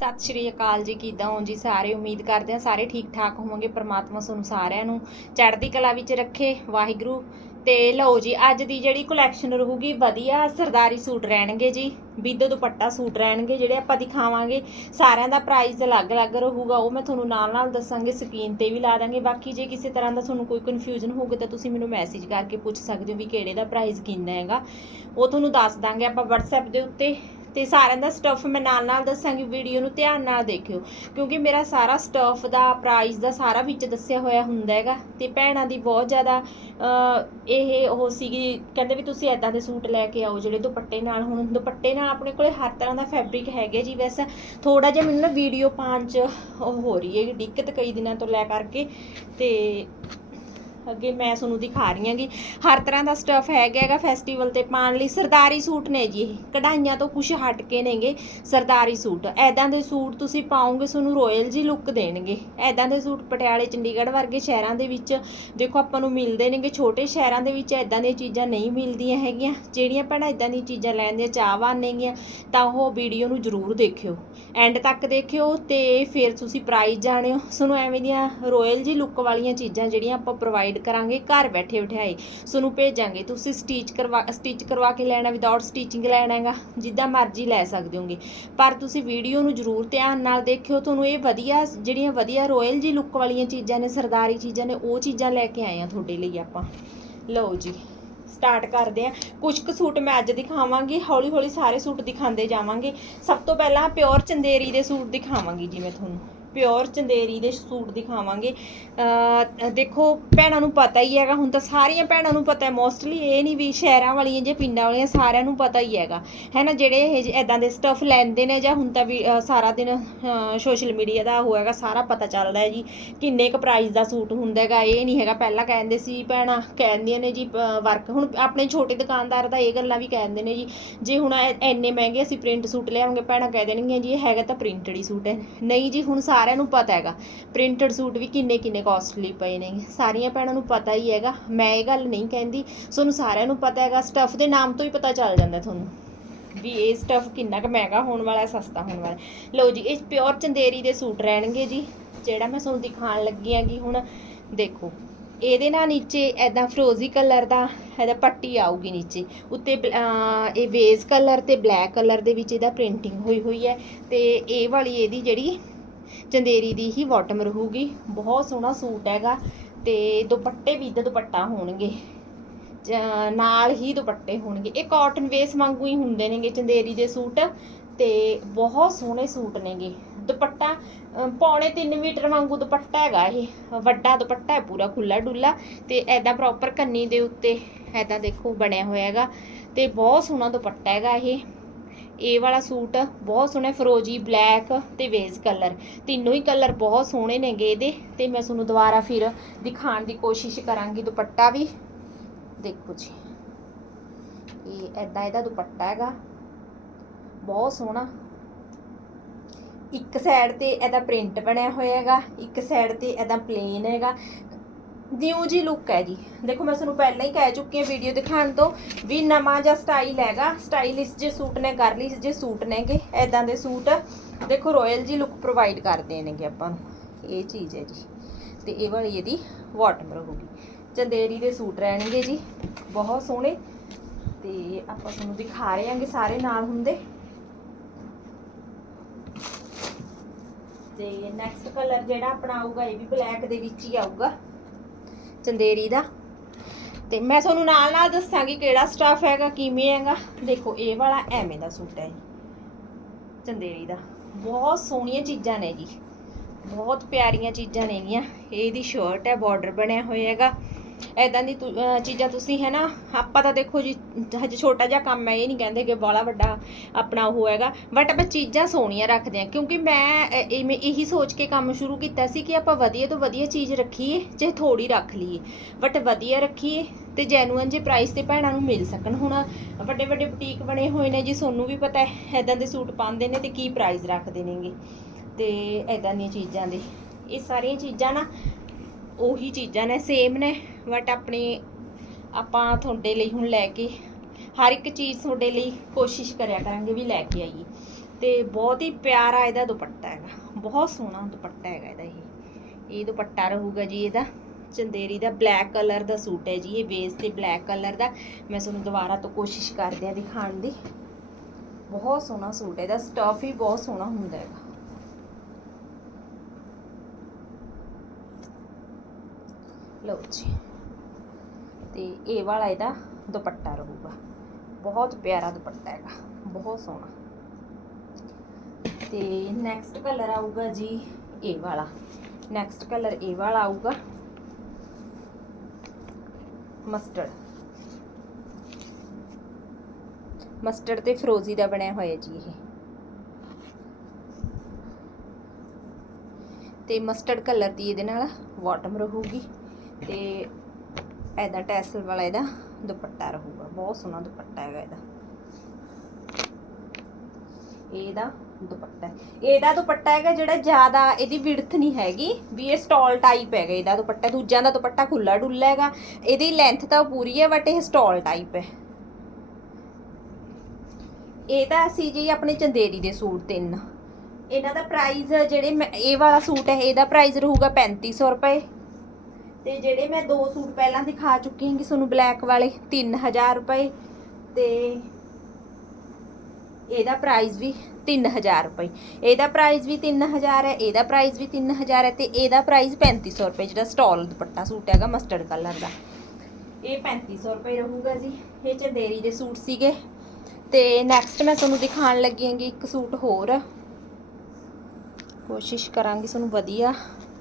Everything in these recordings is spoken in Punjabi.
ਸਤਿ ਸ਼੍ਰੀ ਅਕਾਲ ਜੀ, ਕਿਦਾਂ ਹੋ ਜੀ ਸਾਰੇ? ਉਮੀਦ ਕਰਦੇ ਆ ਸਾਰੇ ਠੀਕ ਠਾਕ ਹੋਵੋਗੇ ਪ੍ਰਮਾਤਮਾ ਤੁਹਾਨੂੰ ਸਾਰਿਆਂ ਨੂੰ ਚੜ੍ਹਦੀ ਕਲਾ ਵਿੱਚ ਰੱਖੇ, ਵਾਹਿਗੁਰੂ। ਤੇ ਲਓ ਜੀ, ਅੱਜ ਦੀ ਜਿਹੜੀ ਕਲੈਕਸ਼ਨ ਰਹੂਗੀ ਵਧੀਆ ਸਰਦਾਰੀ ਸੂਟ ਰਹਿਣਗੇ ਜੀ ਬਿੱਦ ਦੁਪੱਟਾ ਸੂਟ ਰਹਿਣਗੇ ਜਿਹੜੇ ਆਪਾਂ ਦਿਖਾਵਾਂਗੇ। ਸਾਰਿਆਂ ਦਾ ਪ੍ਰਾਈਸ ਅਲੱਗ-ਅਲੱਗ ਰਹੂਗਾ, ਉਹ ਮੈਂ ਤੁਹਾਨੂੰ ਨਾਲ-ਨਾਲ ਦੱਸਾਂਗੇ ਸਕਰੀਨ ਤੇ ਵੀ ਲਾ ਦਾਂਗੇ। ਬਾਕੀ ਜੇ ਕਿਸੇ ਤਰ੍ਹਾਂ ਦਾ ਤੁਹਾਨੂੰ ਕੋਈ ਕਨਫਿਊਜ਼ਨ ਹੋਊਗਾ ਤਾਂ ਤੁਸੀਂ ਮੈਨੂੰ ਮੈਸੇਜ ਕਰਕੇ ਪੁੱਛ ਸਕਦੇ ਹੋ ਵੀ ਕਿਹੜੇ ਦਾ ਪ੍ਰਾਈਸ ਕਿੰਨਾ ਹੈਗਾ। ਉਹ ਤੁਹਾਨੂੰ ਦੱਸ ਦਾਂਗੇ ਆਪਾਂ WhatsApp ਦੇ ਉੱਤੇ। ਤੇ ਸਾਰਿਆਂ ਦਾ ਸਟਫ ਮੈਂ ਨਾਲ ਨਾਲ ਦੱਸਾਂਗੀ ਵੀਡੀਓ ਨੂੰ ਧਿਆਨ ਨਾਲ ਦੇਖਿਓ। ਕਿਉਂਕਿ ਮੇਰਾ ਸਾਰਾ ਸਟਫ ਦਾ ਪ੍ਰਾਈਸ ਦਾ ਸਾਰਾ ਵਿੱਚ ਦੱਸਿਆ ਹੋਇਆ ਹੁੰਦਾ ਹੈਗਾ ਤੇ ਭੈਣਾਂ ਦੀ ਬਹੁਤ ਜ਼ਿਆਦਾ ਇਹ ਉਹ ਸੀਗੀ, ਕਹਿੰਦੇ ਵੀ ਤੁਸੀਂ ਐਦਾਂ ਦੇ ਸੂਟ ਲੈ ਕੇ ਆਓ, ਜਿਹੜੇ ਦੁਪੱਟੇ ਨਾਲ, ਹੁਣ ਦੁਪੱਟੇ ਨਾਲ ਆਪਣੇ ਕੋਲੇ ਹਰ ਤਰ੍ਹਾਂ ਦਾ ਫੈਬਰਿਕ ਹੈਗੇ ਜੀ। ਵੈਸੇ ਥੋੜਾ ਜਿਹਾ ਮੈਨੂੰ ਨਾ ਵੀਡੀਓ ਪਾਉਣ ਚ ਉਹ ਹੋ ਰਹੀ ਹੈ ਦਿੱਕਤ ਕਈ ਦਿਨਾਂ ਤੋਂ ਲੈ ਕਰਕੇ ਤੇ ਅੱਗੇ ਮੈਂ ਤੁਹਾਨੂੰ ਦਿਖਾ ਰਹੀ ਹਾਂਗੀ। ਹਰ ਤਰ੍ਹਾਂ ਦਾ ਸਟੱਫ ਹੈਗਾ ਹੈਗਾ ਫੈਸਟੀਵਲ ਤੇ ਪਾਉਣ ਲਈ। ਸਰਦਾਰੀ ਸੂਟ ਨੇ ਜੀ ਇਹ। ਕਢਾਈਆਂ ਤੋਂ ਕੁਝ ਹਟ ਕੇ ਨੇਗੇ ਸਰਦਾਰੀ ਸੂਟ। ਐਦਾਂ ਦੇ ਸੂਟ ਤੁਸੀਂ ਪਾਓਗੇ, ਤੁਹਾਨੂੰ ਰਾਇਲ ਜੀ ਲੁੱਕ ਦੇਣਗੇ। ਐਦਾਂ ਦੇ ਸੂਟ ਪਟਿਆਲੇ, ਚੰਡੀਗੜ੍ਹ ਵਰਗੇ ਸ਼ਹਿਰਾਂ ਦੇ ਵਿੱਚ ਦੇਖੋ ਆਪਾਂ ਨੂੰ ਮਿਲਦੇ ਨੇਗੇ। ਛੋਟੇ ਸ਼ਹਿਰਾਂ ਦੇ ਵਿੱਚ ਐਦਾਂ ਦੀਆਂ ਚੀਜ਼ਾਂ ਨਹੀਂ ਮਿਲਦੀਆਂ ਹੈਗੀਆਂ। ਜਿਹੜੀਆਂ ਭੈਣਾਂ ਐਦਾਂ ਦੀਆਂ ਚੀਜ਼ਾਂ ਲੈਣ ਦੀਆਂ ਚਾਹਵਾਨ ਨੇਗੀਆਂ, ਤਾਂ ਉਹ ਵੀਡੀਓ ਨੂੰ ਜ਼ਰੂਰ ਦੇਖਿਓ। ਐਂਡ ਤੱਕ ਦੇਖਿਓ ਤੇ ਫਿਰ ਤੁਸੀਂ ਪ੍ਰਾਈਸ ਜਾਣਿਓ। ਤੁਹਾਨੂੰ ਐਵੇਂ ਦੀਆਂ ਰਾਇਲ ਜੀ ਲੁੱਕ ਵਾਲੀਆਂ ਚੀਜ਼ਾਂ ਜਿਹੜੀਆਂ ਆਪਾਂ ਪ੍ਰੋਵਾਈਡ ਕਰਾਂਗੇ, ਘਰ ਬੈਠੇ ਬਿਠਾਏ। ਤੁਹਾਨੂੰ ਭੇਜਾਂਗੇ, ਤੁਸੀਂ ਸਟਿਚ ਕਰਵਾ ਸਟਿਚ ਕਰਵਾ ਕੇ ਲੈਣਾ ਵਿਦਆਊਟ ਸਟਿਚਿੰਗ ਲੈਣਾ ਹੈਗਾ। ਜਿੱਦਾਂ ਮਰਜ਼ੀ ਲੈ ਸਕਦੇ ਹੋਗੇ। ਪਰ ਤੁਸੀਂ ਵੀਡੀਓ ਨੂੰ ਜ਼ਰੂਰ ਧਿਆਨ ਨਾਲ ਦੇਖਿਓ। ਤੁਹਾਨੂੰ ਇਹ ਵਧੀਆ, ਜਿਹੜੀਆਂ ਵਧੀਆ ਰਾਇਲ ਜੀ ਲੁੱਕ ਵਾਲੀਆਂ ਚੀਜ਼ਾਂ ਨੇ, ਸਰਦਾਰੀ ਚੀਜ਼ਾਂ ਨੇ, ਉਹ ਚੀਜ਼ਾਂ ਲੈ ਕੇ ਆਏ ਆ ਤੁਹਾਡੇ ਲਈ ਆਪਾਂ। ਲਓ ਜੀ ਸਟਾਰਟ ਕਰਦੇ ਆ ਕੁਝ ਕੁ ਸੂਟ ਮੈਂ ਅੱਜ ਦਿਖਾਵਾਂਗੀ। ਹੌਲੀ ਹੌਲੀ ਸਾਰੇ ਸੂਟ ਦਿਖਾਉਂਦੇ ਜਾਵਾਂਗੇ। ਸਭ ਤੋਂ ਪਹਿਲਾਂ ਪਿਓਰ ਚੰਦੇਰੀ ਦੇ ਸੂਟ ਦਿਖਾਵਾਂਗੀ ਜੀ ਮੈਂ ਤੁਹਾਨੂੰ। ਪਿਓਰ ਚੰਦੇਰੀ ਦੇ ਸੂਟ ਦਿਖਾਵਾਂਗੇ। ਦੇਖੋ, ਭੈਣਾਂ ਨੂੰ ਪਤਾ ਹੀ ਹੈਗਾ, ਹੁਣ ਤਾਂ ਸਾਰੀਆਂ ਭੈਣਾਂ ਨੂੰ ਪਤਾ ਹੈ। ਮੋਸਟਲੀ ਇਹ ਨਹੀਂ ਵੀ ਸ਼ਹਿਰਾਂ ਵਾਲੀਆਂ ਜੇ ਪਿੰਡਾਂ ਵਾਲੀਆਂ, ਸਾਰਿਆਂ ਨੂੰ ਪਤਾ ਹੀ ਹੈਗਾ। ਹੈ ਨਾ, ਜਿਹੜੇ ਇਹ ਐਦਾਂ ਦੇ ਸਟਫ ਲੈਂਦੇ ਨੇ ਜਾਂ ਹੁਣ ਤਾਂ ਵੀ ਸਾਰਾ ਦਿਨ ਸੋਸ਼ਲ ਮੀਡੀਆ ਦਾ ਹੋਏਗਾ ਸਾਰਾ ਪਤਾ ਚੱਲਦਾ ਹੈ ਜੀ, ਕਿੰਨੇ ਕੁ ਪ੍ਰਾਈਸ ਦਾ ਸੂਟ ਹੁੰਦਾ ਹੈਗਾ। ਇਹ ਨਹੀਂ ਹੈਗਾ, ਪਹਿਲਾਂ ਕਹਿੰਦੇ ਸੀ ਭੈਣਾਂ, ਕਹਿੰਦੀਆਂ ਨੇ ਜੀ ਵਰਕ ਹੁਣ ਆਪਣੇ ਛੋਟੇ ਦੁਕਾਨਦਾਰ ਦਾ ਇਹ ਗੱਲਾਂ ਵੀ ਕਹਿੰਦੇ ਨੇ ਜੀ, ਜੇ ਹੁਣ ਐ- ਇੰਨੇ ਮਹਿੰਗੇ ਅਸੀਂ ਪ੍ਰਿੰਟ ਸੂਟ ਲਿਆਵਾਂਗੇ, ਭੈਣਾਂ ਕਹਿ ਦੇਣਗੀਆਂ ਜੀ, ਇਹ ਹੈਗਾ ਤਾਂ ਪ੍ਰਿੰਟਡ ਹੀ ਸੂਟ ਹੈ। ਨਹੀਂ ਜੀ, ਹੁਣ ਸਾਰਿਆਂ ਨੂੰ ਪਤਾ ਹੈਗਾ। ਪ੍ਰਿੰਟਡ ਸੂਟ ਵੀ ਕਿੰਨੇ ਕਿੰਨੇ ਕਾਸਟਲੀ ਪਏ ਨੇ। ਸਾਰੀਆਂ ਭੈਣਾਂ ਨੂੰ ਪਤਾ ਹੀ ਹੈਗਾ। ਮੈਂ ਇਹ ਗੱਲ ਨਹੀਂ ਕਹਿੰਦੀ। ਤੁਹਾਨੂੰ ਸਾਰਿਆਂ ਨੂੰ ਪਤਾ ਹੈਗਾ ਸਟਫ ਦੇ ਨਾਮ ਤੋਂ ਹੀ ਪਤਾ ਚੱਲ ਜਾਂਦਾ ਤੁਹਾਨੂੰ। ਵੀ ਇਹ ਸਟਫ ਕਿੰਨਾ ਕੁ ਮਹਿੰਗਾ ਹੋਣ ਵਾਲਾ ਹੈ ਸਸਤਾ ਹੋਣ ਵਾਲਾ। ਲਓ ਜੀ, ਇਹ ਪਿਓਰ ਚੰਦੇਰੀ ਦੇ ਸੂਟ ਰਹਿਣਗੇ ਜੀ। ਜਿਹੜਾ ਮੈਂ ਤੁਹਾਨੂੰ ਦਿਖਾਉਣ ਲੱਗੀ ਆਂਗੀ ਹੁਣ, ਦੇਖੋ। ਇਹਦੇ ਨਾਲ ਨੀਚੇ ਐਦਾਂ ਫਰੋਜ਼ੀ ਕਲਰ ਦਾ ਇਹਦਾ ਪੱਟੀ ਆਊਗੀ ਨੀਚੇ। ਉੱਤੇ ਬਲ- ਇਹ ਵੇਜ਼ ਕਲਰ ਤੇ ਬਲੈਕ ਕਲਰ ਦੇ ਵਿੱਚ ਇਹਦਾ ਪ੍ਰਿੰਟਿੰਗ ਹੋਈ ਹੋਈ ਹੈ। ਤੇ ਇਹ ਵਾਲੀ ਇਹਦੀ ਜਿਹੜੀ ਚੰਦੇਰੀ ਦੀ ਹੀ ਬਾਟਮ ਰਹੂਗੀ। ਬਹੁਤ ਸੋਹਣਾ ਸੂਟ ਹੈਗਾ ਤੇ ਦੁਪੱਟੇ ਵੀ ਦਾ ਦੁਪੱਟਾ ਹੋਣਗੇ। ਜ- ਨਾਲ ਹੀ ਦੁਪੱਟੇ ਹੋਣਗੇ। ਇਹ ਕਾਟਨ ਵੇਸ ਵਾਂਗੂ ਹੀ ਹੁੰਦੇ ਨੇਗੇ ਚੰਦੇਰੀ ਦੇ ਸੂਟ ਤੇ ਬਹੁਤ ਸੋਹਣੇ ਸੂਟ ਨੇਗੇ। ਦੁਪੱਟਾ ਅ, ਪੌਣੇ 3 ਮੀਟਰ ਵਾਂਗੂ ਦੁਪੱਟਾ ਹੈਗਾ ਇਹ। ਵੱਡਾ ਦੁਪੱਟਾ ਹੈ ਪੂਰਾ ਖੁੱਲਾ ਡੁੱਲਾ ਤੇ ਐਦਾਂ ਪ੍ਰੋਪਰ ਕੰਨੀ ਦੇ ਉੱਤੇ ਐਦਾਂ ਦੇਖੋ ਬਣਿਆ ਹੋਇਆ ਹੈਗਾ ਤੇ ਬਹੁਤ ਸੋਹਣਾ ਦੁਪੱਟਾ ਹੈਗਾ ਇਹ। ਇਹ ਵਾਲਾ ਸੂਟ ਬਹੁਤ ਸੋਹਣਾ, ਫਰੋਜੀ ਬਲੈਕ ਤੇ ਵੇਜ਼ ਕਲਰ ਤਿੰਨੋਂ ਹੀ ਕਲਰ ਬਹੁਤ ਸੋਹਣੇ ਨੇਗੇ ਇਹਦੇ, ਤੇ ਮੈਂ ਤੁਹਾਨੂੰ ਦੁਬਾਰਾ ਫਿਰ ਦਿਖਾਉਣ ਦੀ ਕੋਸ਼ਿਸ਼ ਕਰਾਂਗੀ ਦੁਪੱਟਾ ਵੀ। ਦੇਖੋ ਜੀ, ਇਹ ਐਦਾਂ ਇਹਦਾ ਦੁਪੱਟਾ ਹੈਗਾ। ਬਹੁਤ ਸੋਹਣਾ। ਇੱਕ ਸਾਈਡ ਤੇ ਇਹਦਾ ਪ੍ਰਿੰਟ ਬਣਿਆ ਹੋਇਆ ਹੈਗਾ, ਇੱਕ ਸਾਈਡ ਤੇ ਇਹਦਾ ਪਲੇਨ ਹੈਗਾ। ਨਿਊ ਜੀ ਲੁੱਕ ਹੈ ਜੀ। ਦੇਖੋ, ਮੈਂ ਤੁਹਾਨੂੰ ਪਹਿਲਾਂ ਹੀ ਕਹਿ ਚੁੱਕੀ ਹਾਂ ਵੀਡੀਓ ਦਿਖਾਉਣ ਤੋਂ ਵੀ ਨਵਾਂ ਜਿਹਾ ਸਟਾਈਲ ਹੈਗਾ। ਸਟਾਈਲਿਸ਼ ਜੇ ਸੂਟ ਨੇ ਗਰਲੀ ਜੇ ਸੂਟ ਨੇਗੇ ਐਦਾਂ ਦੇ ਸੂਟ ਦੇਖੋ ਰਾਇਲ ਜੀ ਲੁੱਕ ਪ੍ਰੋਵਾਈਡ ਕਰਦੇ ਨੇਗੇ ਆਪਾਂ ਨੂੰ। ਇਹ ਚੀਜ਼ ਹੈ ਜੀ। ਤੇ ਇਹ ਵਾਲੀ ਇਹਦੀ ਬਾਟਮ ਰਹੂਗੀ। ਚੰਦੇਰੀ ਦੇ ਸੂਟ ਰਹਿਣਗੇ ਜੀ। ਬਹੁਤ ਸੋਹਣੇ। ਤੇ ਆਪਾਂ ਤੁਹਾਨੂੰ ਦਿਖਾ ਰਹੇ ਹਾਂਗੇ ਸਾਰੇ ਨਾਲ ਹੁੰਦੇ। ਤੇ ਨੈਕਸਟ ਕਲਰ ਜਿਹੜਾ ਆਪਣਾ ਆਊਗਾ, ਇਹ ਵੀ ਬਲੈਕ ਦੇ ਵਿੱਚ ਹੀ ਆਊਗਾ। ਚੰਦੇਰੀ ਦਾ। ਤੇ ਮੈਂ ਤੁਹਾਨੂੰ ਨਾਲ ਨਾਲ ਦੱਸਾਂਗੀ ਕਿਹੜਾ ਸਟਾਫ ਹੈਗਾ, ਕਿਵੇਂ ਹੈਗਾ। ਦੇਖੋ, ਇਹ ਵਾਲਾ ਐਵੇਂ ਦਾ ਸੂਟ ਹੈ ਜੀ। ਚੰਦੇਰੀ ਦਾ। ਬਹੁਤ ਸੋਹਣੀਆਂ ਚੀਜ਼ਾਂ ਨੇ ਜੀ। ਬਹੁਤ ਪਿਆਰੀਆਂ ਚੀਜ਼ਾਂ ਨੇਗੀਆਂ ਇਹਦੀ ਸ਼ਰਟ ਹੈ ਬਾਰਡਰ ਬਣਿਆ ਹੋਇਆ ਹੈਗਾ। ਐਦਾਂ ਦੀ ਤੁ- ਚੀਜ਼ਾਂ ਤੁਸੀਂ ਹੈ ਨਾ, ਆਪਾਂ ਤਾਂ ਦੇਖੋ ਜੀ, ਹਜੇ ਛੋਟਾ ਜਿਹਾ ਕੰਮ ਹੈ, ਇਹ ਨਹੀਂ ਕਹਿੰਦੇ ਕਿ ਬਾਲਾ ਵੱਡਾ ਆਪਣਾ ਉਹ ਹੈਗਾ ਬਟ ਆਪਾਂ ਚੀਜ਼ਾਂ ਸੋਹਣੀਆਂ ਰੱਖਦੇ ਆ ਕਿਉਂਕਿ ਮੈਂ ਇਵੇਂ ਇਹੀ ਸੋਚ ਕੇ ਕੰਮ ਸ਼ੁਰੂ ਕੀਤਾ ਸੀ ਕਿ ਆਪਾਂ ਵਧੀਆ ਤੋਂ ਵਧੀਆ ਚੀਜ਼ ਰੱਖੀਏ, ਜੇ ਥੋੜੀ ਰੱਖ ਲਈਏ ਬਟ ਵਧੀਆ ਰੱਖੀਏ ਤੇ ਜੈਨੂਅਨ ਜੇ ਪ੍ਰਾਈਸ ਤੇ ਭੈਣਾਂ ਨੂੰ ਮਿਲ ਸਕਣ। ਹੁਣ ਵੱਡੇ ਵੱਡੇ ਬੁਟੀਕ ਬਣੇ ਹੋਏ ਨੇ ਜੀ, ਤੁਹਾਨੂੰ ਵੀ ਪਤਾ ਹੈ ਐਦਾਂ ਦੇ ਸੂਟ ਪਾਉਂਦੇ ਨੇ ਤੇ ਕੀ ਪ੍ਰਾਈਸ ਰੱਖਦੇ ਨੇਗੇ, ਤੇ ਐਦਾਂ ਦੀਆਂ ਚੀਜ਼ਾਂ ਦੇ, ਇਹ ਸਾਰੀਆਂ ਚੀਜ਼ਾਂ ਨਾ, ਉਹੀ ਚੀਜ਼ਾਂ ਨੇ ਸੇਮ ਨੇ। ਬਟ ਆਪਣੇ ਆਪਾਂ ਤੁਹਾਡੇ ਲਈ ਹੁਣ ਲੈ ਕੇ ਹਰ ਇੱਕ ਚੀਜ਼ ਤੁਹਾਡੇ ਲਈ ਕੋਸ਼ਿਸ਼ ਕਰਿਆ ਕਰਾਂਗੇ ਵੀ ਲੈ ਕੇ ਆਈਏ। ਤੇ ਬਹੁਤ ਹੀ ਪਿਆਰਾ ਇਹਦਾ ਦੁਪੱਟਾ ਹੈਗਾ। ਬਹੁਤ ਸੋਹਣਾ ਦੁਪੱਟਾ ਹੈਗਾ ਇਹਦਾ ਇਹ। ਇਹ ਦੁਪੱਟਾ ਰਹੂਗਾ ਜੀ ਇਹਦਾ ਚੰਦੇਰੀ ਦਾ ਬਲੈਕ ਕਲਰ ਦਾ ਸੂਟ ਹੈ ਜੀ। ਇਹ ਬੇਸ ਤੇ ਬਲੈਕ ਕਲਰ ਦਾ। ਮੈਂ ਤੁਹਾਨੂੰ ਦੁਬਾਰਾ ਤੋਂ ਕੋਸ਼ਿਸ਼ ਕਰਦੇ ਆ ਦਿਖਾਉਣ ਦੀ। ਬਹੁਤ ਸੋਹਣਾ ਸੂਟ ਹੈ ਇਹਦਾ। ਸਟਫ ਵੀ ਬਹੁਤ ਸੋਹਣਾ ਹੁੰਦਾ ਹੈਗਾ। ਲਓ ਜੀ। ਤੇ ਇਹ ਵਾਲਾ ਇਹਦਾ ਦੁਪੱਟਾ ਰਹੂਗਾ। ਬਹੁਤ ਪਿਆਰਾ ਦੁਪੱਟਾ ਹੈਗਾ, ਬਹੁਤ ਸੋਹਣਾ। ਤੇ ਨੈਕਸਟ ਕਲਰ ਆਊਗਾ ਜੀ ਇਹ ਵਾਲਾ। ਨੈਕਸਟ ਕਲਰ ਇਹ ਵਾਲਾ ਆਊਗਾ ਮਸਟਰਡ ਮਸਟਰਡ ਤੇ ਫਰੋਜ਼ੀ ਦਾ ਬਣਿਆ ਹੋਇਆ ਜੀ ਇਹ। ਤੇ ਮਸਟਰਡ ਕਲਰ ਦੀ ਇਹਦੇ ਨਾਲ ਬਾਟਮ ਰਹੂਗੀ ਤੇ ਇਹਦਾ ਟੈਸਲ ਵਾਲਾ ਇਹਦਾ ਦੁਪੱਟਾ ਰਹੂਗਾ, ਬਹੁਤ ਸੋਹਣਾ ਦੁਪੱਟਾ ਹੈਗਾ ਇਹਦਾ। ਇਹਦਾ ਦੁਪੱਟਾ ਇਹਦਾ ਦੁਪੱਟਾ ਹੈਗਾ ਜਿਹੜਾ ਜ਼ਿਆਦਾ ਇਹਦੀ ਵਿਡਥ ਨਹੀਂ ਹੈਗੀ, ਵੀ ਇਹ ਸਟਾਲ ਟਾਈਪ ਹੈਗਾ ਇਹਦਾ ਦੁਪੱਟਾ। ਦੂਜਿਆਂ ਦਾ ਦੁਪੱਟਾ ਖੁੱਲਾ ਡੁੱਲਾ ਹੈਗਾ, ਇਹਦੀ ਲੈਂਥ ਤਾਂ ਪੂਰੀ ਹੈ ਬਟ ਇਹ ਸਟਾਲ ਟਾਈਪ ਹੈ। ਇਹ ਤਾਂ ਅਸੀਂ ਜੀ ਆਪਣੇ ਚੰਦੇਰੀ ਦੇ ਸੂਟ ਤਿੰਨ। ਇਹਨਾਂ ਦਾ ਪ੍ਰਾਈਸ ਜਿਹੜੇ ਇਹ ਵਾਲਾ ਸੂਟ ਹੈ, ਇਹਦਾ ਪ੍ਰਾਈਸ ਰਹੂਗਾ 3500 ਰੁਪਏ। ਤੇ ਜਿਹੜੇ ਮੈਂ ਦੋ ਸੂਟ ਪਹਿਲਾਂ ਦਿਖਾ ਚੁੱਕੀ ਹਾਂ ਕਿ ਤੁਹਾਨੂੰ ਬਲੈਕ ਵਾਲੇ 3000 ਰੁਪਏ ਤੇ ਇਹਦਾ ਪ੍ਰਾਈਸ ਵੀ 3000 ਰੁਪਏ। ਇਹਦਾ ਪ੍ਰਾਈਸ ਵੀ 3000 ਹੈ, ਇਹਦਾ ਪ੍ਰਾਈਸ ਵੀ 3000 ਹੈ ਤੇ ਇਹਦਾ ਪ੍ਰਾਈਸ 3500 ਰੁਪਏ ਜਿਹੜਾ ਸਟਾਲ ਦੁਪੱਟਾ ਸੂਟ ਹੈਗਾ ਮਸਟਰਡ ਕਲਰ ਦਾ। ਇਹ 3500 ਰੁਪਏ ਰਹੂਗਾ ਜੀ, ਇਹ ਚੰਦੇਰੀ ਦੇ ਸੂਟ ਸੀਗੇ। ਤੇ ਨੈਕਸਟ ਮੈਂ ਤੁਹਾਨੂੰ ਦਿਖਾਉਣ ਲੱਗੀ ਹਾਂਗੀ ਇੱਕ ਸੂਟ ਹੋਰ। ਕੋਸ਼ਿਸ਼ ਕਰਾਂਗੀ ਤੁਹਾਨੂੰ ਵਧੀਆ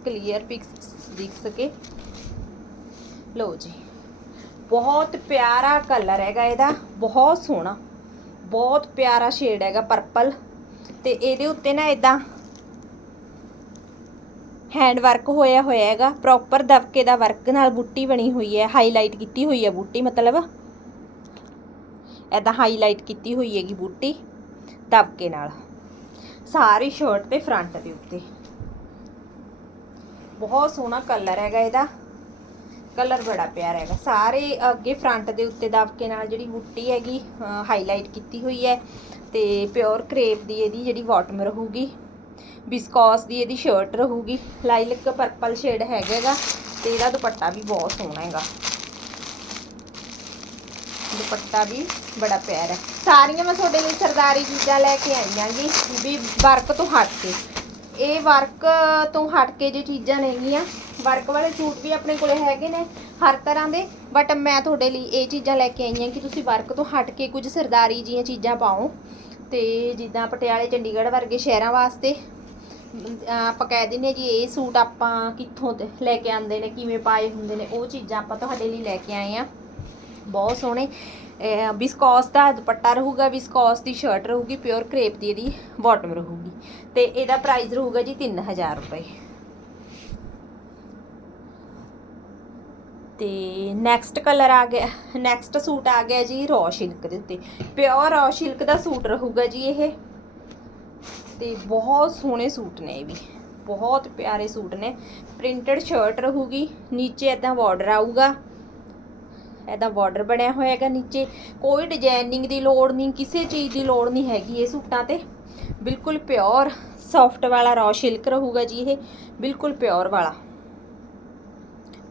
ਕਲੀਅਰ ਪਿਕਸ ਦਿਖ ਸਕੇ। ਲਓ ਜੀ। ਬਹੁਤ ਪਿਆਰਾ ਕਲਰ ਹੈਗਾ ਇਹਦਾ, ਬਹੁਤ ਸੋਹਣਾ। ਬਹੁਤ ਪਿਆਰਾ ਸ਼ੇਡ ਹੈਗਾ ਪਰਪਲ ਤੇ ਇਹਦੇ ਉੱਤੇ ਨਾ ਇਦਾਂ ਹੈਂਡ ਵਰਕ ਹੋਇਆ ਹੋਇਆ ਹੈਗਾ ਪ੍ਰੋਪਰ ਦਬਕੇ ਦਾ ਵਰਕ ਨਾਲ ਬੁੱਟੀ ਬਣੀ ਹੋਈ ਹੈ ਹਾਈਲਾਈਟ ਕੀਤੀ ਹੋਈ ਹੈ ਬੁੱਟੀ ਮਤਲਬ। ਇਦਾਂ ਹਾਈਲਾਈਟ ਕੀਤੀ ਹੋਈ ਹੈਗੀ ਬੂਟੀ ਦਬਕੇ ਨਾਲ। ਸਾਰੀ ਸ਼ਰਟ ਤੇ ਫਰੰਟ ਦੇ ਉੱਤੇ। ਬਹੁਤ ਸੋਹਣਾ ਕਲਰ ਹੈਗਾ ਇਹਦਾ। ਕਲਰ ਬੜਾ ਪਿਆਰਾ ਹੈਗਾ। ਸਾਰੇ ਅੱਗੇ ਫਰੰਟ ਦੇ ਉੱਤੇ ਦਬਕੇ ਨਾਲ ਜਿਹੜੀ ਬੁੱਟੀ ਹੈਗੀ ਹਾਈਲਾਈਟ ਕੀਤੀ ਹੋਈ ਹੈ ਤੇ ਪਿਓਰ ਕਰੇਪ ਦੀ ਇਹਦੀ ਜਿਹੜੀ ਬਾਟਮ ਰਹੂਗੀ ਬਿਸਕੋਸ ਦੀ ਇਹਦੀ ਸ਼ਰਟ ਰਹੂਗੀ ਲਾਈਲਕ ਪਰਪਲ ਸ਼ੇਡ ਹੈਗਾਗਾ ਤੇ ਇਹਦਾ ਦੁਪੱਟਾ ਵੀ ਬਹੁਤ ਸੋਹਣਾ ਹੈਗਾ। ਦੁਪੱਟਾ ਵੀ ਬੜਾ ਪਿਆਰਾ। ਹੈ ਸਾਰੀਆਂ ਮੈਂ ਤੁਹਾਡੇ ਲਈ ਸਰਦਾਰੀ ਚੀਜ਼ਾਂ ਲੈ ਕੇ ਆਈਆਂ ਜੀ, ਵੀ ਵਰਕ ਤੋਂ ਹਟ ਕੇ। ਇਹ ਵਰਕ ਤੋਂ ਹਟ ਕੇ ਜੇ ਚੀਜ਼ਾਂ ਨੇਗੀਆਂ ਵਰਕ ਵਾਲੇ ਸੂਟ ਵੀ ਆਪਣੇ ਕੋਲੇ ਹੈਗੇ ਨੇ ਹਰ ਤਰ੍ਹਾਂ ਦੇ ਬਟ ਮੈਂ ਤੁਹਾਡੇ ਲਈ ਇਹ ਚੀਜ਼ਾਂ ਲੈ ਕੇ ਆਈ ਹਾਂ ਕਿ ਤੁਸੀਂ ਵਰਕ ਤੋਂ ਹਟ ਕੇ ਕੁਝ ਸਰਦਾਰੀ ਜੀਆਂ ਚੀਜ਼ਾਂ ਪਾਓ। ਤੇ ਜਿੱਦਾਂ ਪਟਿਆਲੇ, ਚੰਡੀਗੜ੍ਹ ਵਰਗੇ ਸ਼ਹਿਰਾਂ ਵਾਸਤੇ ਆਪਾਂ ਕਹਿ ਦਿੰਦੇ ਹਾਂ ਜੀ ਇਹ ਸੂਟ ਆਪਾਂ ਕਿੱਥੋਂ ਲੈ ਕੇ ਆਂਦੇ ਨੇ, ਕਿਵੇਂ ਪਾਏ ਹੁੰਦੇ ਨੇ, ਉਹ ਚੀਜ਼ਾਂ ਆਪਾਂ ਤੁਹਾਡੇ ਲਈ ਲੈ ਕੇ ਆਏ ਆ ਬਹੁਤ ਸੋਹਣੇ। ਵਿਸਕੋਸ ਦਾ ਦੁਪੱਟਾ ਰਹੂਗਾ ਵਿਸਕੋਸ ਦੀ ਸ਼ਰਟ ਰਹੂਗੀ ਪਿਓਰ ਕਰੇਪ ਦੀ ਇਹਦੀ ਬਾਟਮ ਰਹੂਗੀ। ਤੇ ਇਹਦਾ ਪ੍ਰਾਈਸ ਰਹੂਗਾ ਜੀ 3000 ਰੁਪਏ। ਤੇ ਨੈਕਸਟ ਕਲਰ ਆ ਗਿਆ ਨੈਕਸਟ ਸੂਟ ਆ ਗਿਆ ਜੀ ਰॉ ਸਿਲਕ ਦੇ ਉੱਤੇ। ਪਿਓਰ ਰॉ ਸਿਲਕ ਦਾ ਸੂਟ ਰਹੂਗਾ ਜੀ ਇਹ। ਤੇ ਬਹੁਤ ਸੋਹਣੇ ਸੂਟ ਨੇ ਇਹ ਵੀ। ਬਹੁਤ ਪਿਆਰੇ ਸੂਟ ਨੇ। ਪ੍ਰਿੰਟਡ ਸ਼ਰਟ ਰਹੂਗੀ, ਨੀਚੇ ਇਦਾਂ ਬਾਰਡਰ ਆਊਗਾ। ਇਹਦਾ ਬਾਰਡਰ ਬਣਿਆ ਹੋਇਆ ਹੈਗਾ ਨੀਚੇ। ਕੋਈ ਡਿਜ਼ਾਈਨਿੰਗ ਦੀ ਲੋੜ ਨਹੀਂ, ਕਿਸੇ ਚੀਜ਼ ਦੀ ਲੋੜ ਨਹੀਂ ਹੈਗੀ ਇਹ ਸੂਟਾਂ ਤੇ। ਬਿਲਕੁਲ ਪਿਓਰ ਸੌਫਟ ਵਾਲਾ ਰॉ ਸਿਲਕ ਰਹੂਗਾ ਜੀ ਇਹ। ਬਿਲਕੁਲ ਪਿਓਰ ਵਾਲਾ।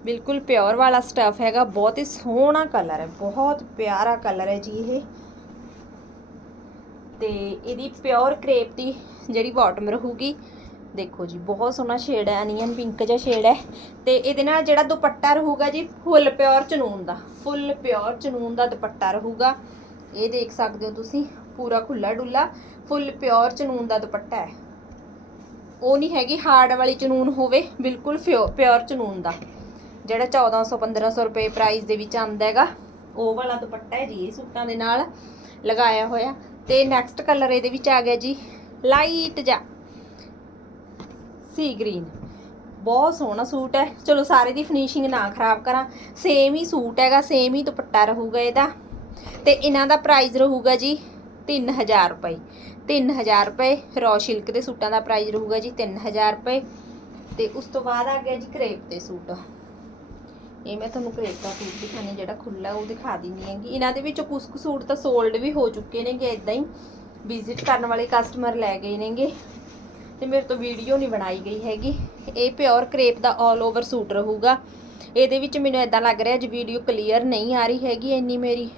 ਬਿਲਕੁਲ ਪਿਓਰ ਵਾਲਾ ਸਟਫ ਹੈਗਾ, ਬਹੁਤ ਹੀ ਸੋਹਣਾ ਕਲਰ ਹੈ, ਬਹੁਤ ਪਿਆਰਾ ਕਲਰ ਹੈ ਜੀ ਇਹ। ਤੇ ਇਹਦੀ ਪਿਓਰ ਕ੍ਰੇਪ ਦੀ ਜਿਹੜੀ ਬਾਟਮ ਰਹੂਗੀ, ਦੇਖੋ ਜੀ, ਬਹੁਤ ਸੋਹਣਾ ਸ਼ੇਡ ਹੈ ਅਨੀਅਨ ਪਿੰਕ ਜਿਹਾ ਸ਼ੇਡ ਹੈ। ਤੇ ਇਹਦੇ ਨਾਲ ਜਿਹੜਾ ਦੁਪੱਟਾ ਰਹੂਗਾ ਜੀ ਫੁੱਲ ਪਿਓਰ ਚਨੂਨ ਦਾ ਫੁੱਲ ਪਿਓਰ ਚਨੂਨ ਦਾ ਦੁਪੱਟਾ ਰਹੂਗਾ। ਇਹ ਦੇਖ ਸਕਦੇ ਹੋ ਤੁਸੀਂ, ਪੂਰਾ ਖੁੱਲਾ ਡੁੱਲਾ ਫੁੱਲ ਪਿਓਰ ਚਨੂਨ ਦਾ ਦੁਪੱਟਾ ਹੈ। ਉਹ ਨਹੀਂ ਹੈਗੀ ਹਾਰਡ ਵਾਲੀ ਚਨੂਨ ਹੋਵੇ, ਬਿਲਕੁਲ ਪਿਓਰ ਚਨੂਨ ਦਾ। ਜਿਹੜਾ 1400 1500 ਰੁਪਏ ਪ੍ਰਾਈਸ ਦੇ ਵਿੱਚ ਆਂਦਾ ਹੈਗਾ, ਉਹ ਵਾਲਾ ਦੁਪੱਟਾ ਹੈ ਜੀ, ਇਹ ਸੂਟਾਂ ਦੇ ਨਾਲ ਲਗਾਇਆ ਹੋਇਆ। ਤੇ ਨੈਕਸਟ ਕਲਰ ਇਹਦੇ ਵਿੱਚ ਆ ਗਿਆ ਜੀ ਲਾਈਟ ਜਾ ਸੀ ਗ੍ਰੀਨ ਬਹੁਤ ਸੋਹਣਾ ਸੂਟ ਹੈ। ਚਲੋ ਸਾਰੇ ਦੀ ਫਿਨਿਸ਼ਿੰਗ ਨਾ ਖਰਾਬ ਕਰਾਂ। ਸੇਮ ਹੀ ਸੂਟ ਹੈਗਾ ਸੇਮ ਹੀ ਦੁਪੱਟਾ ਰਹੂਗਾ ਇਹਦਾ। ਤੇ ਇਹਨਾਂ ਦਾ ਪ੍ਰਾਈਸ ਰਹੂਗਾ ਜੀ 3000 ਰੁਪਏ। 3000 ਰੁਪਏ ਰॉ ਸਿਲਕ ਦੇ ਸੂਟਾਂ ਦਾ ਪ੍ਰਾਈਸ ਰਹੂਗਾ ਜੀ 3000 ਰੁਪਏ। ਤੇ ਉਸ ਤੋਂ ਬਾਅਦ ਆ ਗਿਆ ਜੀ ਕਰੇਪ ਦੇ ਸੂਟ। ਇਹ ਮੈਂ ਤੁਹਾਨੂੰ ਕਰੇਪ ਦਾ ਸੂਟ ਦਿਖਾਣੇ ਜਿਹੜਾ ਖੁੱਲਾ ਉਹ ਦਿਖਾ ਦਿੰਦੀ ਹੈਗੀ। ਇਹਨਾਂ ਦੇ ਵਿੱਚੋਂ ਕੁਝ ਕੁ ਸੂਟ ਤਾਂ ਸੋਲਡ ਵੀ ਹੋ ਚੁੱਕੇ ਨੇਗੇ ਇਦਾਂ ਹੀ ਵਿਜ਼ਿਟ ਕਰਨ ਵਾਲੇ ਕਸਟਮਰ ਲੈ ਗਏ ਨੇਗੇ। ਤੇ ਮੇਰੇ ਤੋਂ ਵੀਡੀਓ ਨਹੀਂ ਬਣਾਈ ਗਈ ਹੈਗੀ। ਇਹ ਪਿਓਰ ਕਰੇਪ ਦਾ 올 ਓਵਰ ਸੂਟ ਰਹੂਗਾ। ਇਹਦੇ ਵਿੱਚ ਮੈਨੂੰ ਇਦਾਂ ਲੱਗ ਰਿਹਾ ਜੀ ਵੀਡੀਓ ਕਲੀਅਰ ਨਹੀਂ ਆ ਰਹੀ ਹੈਗੀ ਇੰਨੀ ਮੇਰੀ।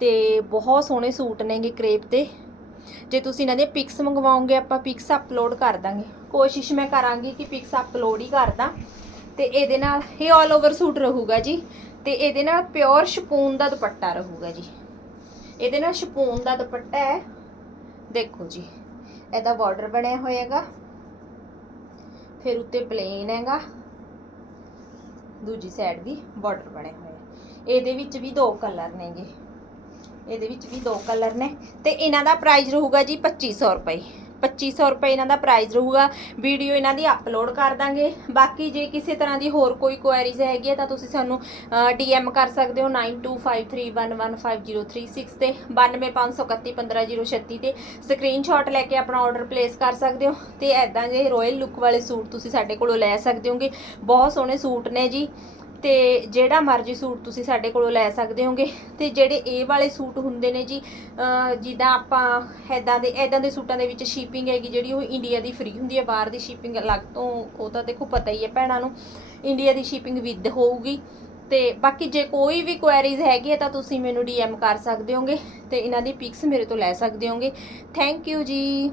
ਤੇ ਬਹੁਤ ਸੋਹਣੇ ਸੂਟ ਨੇਗੇ ਕਰੇਪ ਤੇ ਜੇ ਤੁਸੀਂ ਇਹਨਾਂ ਦੀਆਂ ਪਿਕਸ ਮੰਗਵਾਓਗੇ, ਆਪਾਂ ਪਿਕਸ ਅਪਲੋਡ ਕਰ ਦਾਂਗੇ। ਕੋਸ਼ਿਸ਼ ਮੈਂ ਕਰਾਂਗੀ ਕਿ ਪਿਕਸ ਅਪਲੋਡ ਹੀ ਕਰਦਾ ਤੇ ਇਹਦੇ ਨਾਲ ਇਹ 올 ਓਵਰ ਸੂਟ ਰਹੂਗਾ ਜੀ। ਤੇ ਇਹਦੇ ਨਾਲ ਪਿਓਰ ਸ਼ਪੂਨ ਦਾ ਦੁਪੱਟਾ ਰਹੂਗਾ ਜੀ। ਇਹਦੇ ਨਾਲ ਸ਼ਪੂਨ ਦਾ ਦੁਪੱਟਾ ਹੈ। ਦੇਖੋ ਜੀ, ਇਹਦਾ ਬਾਰਡਰ ਬਣਿਆ ਹੋਏਗਾ ਫਿਰ ਉੱਤੇ ਪਲੇਨ ਹੈਗਾ। ਦੂਜੀ ਸਾਈਡ ਵੀ ਬਾਰਡਰ ਬਣਿਆ ਹੋਇਆ ਇਹਦੇ ਵਿੱਚ ਵੀ ਦੋ ਕਲਰ ਨੇਗੇ ਇਹਦੇ ਵਿੱਚ ਵੀ ਦੋ ਕਲਰ ਨੇ। ਤੇ ਇਹਨਾਂ ਦਾ ਪ੍ਰਾਈਸ ਰਹੂਗਾ ਜੀ 2500 ਰੁਪਏ। 2500 ਰੁਪਏ ਇਹਨਾਂ ਦਾ ਪ੍ਰਾਈਸ ਰਹੂਗਾ। ਵੀਡੀਓ ਇਹਨਾਂ ਦੀ ਅਪਲੋਡ ਕਰ ਦਾਂਗੇ। ਬਾਕੀ ਜੇ ਕਿਸੇ ਤਰ੍ਹਾਂ ਦੀ ਹੋਰ ਕੋਈ ਕੁਐਰੀਜ਼ ਹੈਗੀ ਹੈ ਤਾਂ ਤੁਸੀਂ ਸਾਨੂੰ ਡੀਐਮ ਕਰ ਸਕਦੇ ਹੋ 9253115036 ਤੇ 9253315036 ਤੇ। ਸਕਰੀਨਸ਼ਾਟ ਲੈ ਕੇ ਆਪਣਾ ਆਰਡਰ ਪਲੇਸ ਕਰ ਸਕਦੇ ਹੋ ਤੇ ਐਦਾਂ ਜੇ ਰੋਇਲ ਲੁੱਕ ਵਾਲੇ ਸੂਟ ਤੁਸੀਂ ਸਾਡੇ ਕੋਲੋਂ ਲੈ ਸਕਦੇ ਹੋਗੇ। ਬਹੁਤ ਸੋਹਣੇ ਸੂਟ ਨੇ ਜੀ। ਤੇ ਜਿਹੜਾ ਮਰਜ਼ੀ ਸੂਟ ਤੁਸੀਂ ਸਾਡੇ ਕੋਲੋਂ ਲੈ ਸਕਦੇ ਹੋਗੇ। ਤੇ ਜਿਹੜੇ ਇਹ ਵਾਲੇ ਸੂਟ ਹੁੰਦੇ ਨੇ ਜੀ ਜਿੱਦਾਂ ਆਪਾਂ ਐਦਾਂ ਦੇ ਐਦਾਂ ਦੇ ਸੂਟਾਂ ਦੇ ਵਿੱਚ ਸ਼ਿਪਿੰਗ ਹੈਗੀ ਜਿਹੜੀ ਉਹ ਇੰਡੀਆ ਦੀ ਫ੍ਰੀ ਹੁੰਦੀ ਹੈ, ਬਾਹਰ ਦੀ ਸ਼ਿਪਿੰਗ ਅਲੱਗ ਤੋਂ, ਉਹ ਤਾਂ ਦੇਖੋ ਪਤਾ ਹੀ ਹੈ ਭੈਣਾਂ ਨੂੰ ਇੰਡੀਆ ਦੀ ਸ਼ਿਪਿੰਗ ਵਿਦ ਹੋਊਗੀ। ਤੇ ਬਾਕੀ ਜੇ ਕੋਈ ਵੀ ਕੁਐਰੀਜ਼ ਹੈਗੀ ਹੈ ਤਾਂ ਤੁਸੀਂ ਮੈਨੂੰ ਡੀਐਮ ਕਰ ਸਕਦੇ ਹੋਗੇ ਤੇ ਇਹਨਾਂ ਦੀ ਪਿਕਸ ਮੇਰੇ ਤੋਂ ਲੈ ਸਕਦੇ ਹੋਗੇ। ਥੈਂਕ ਯੂ ਜੀ।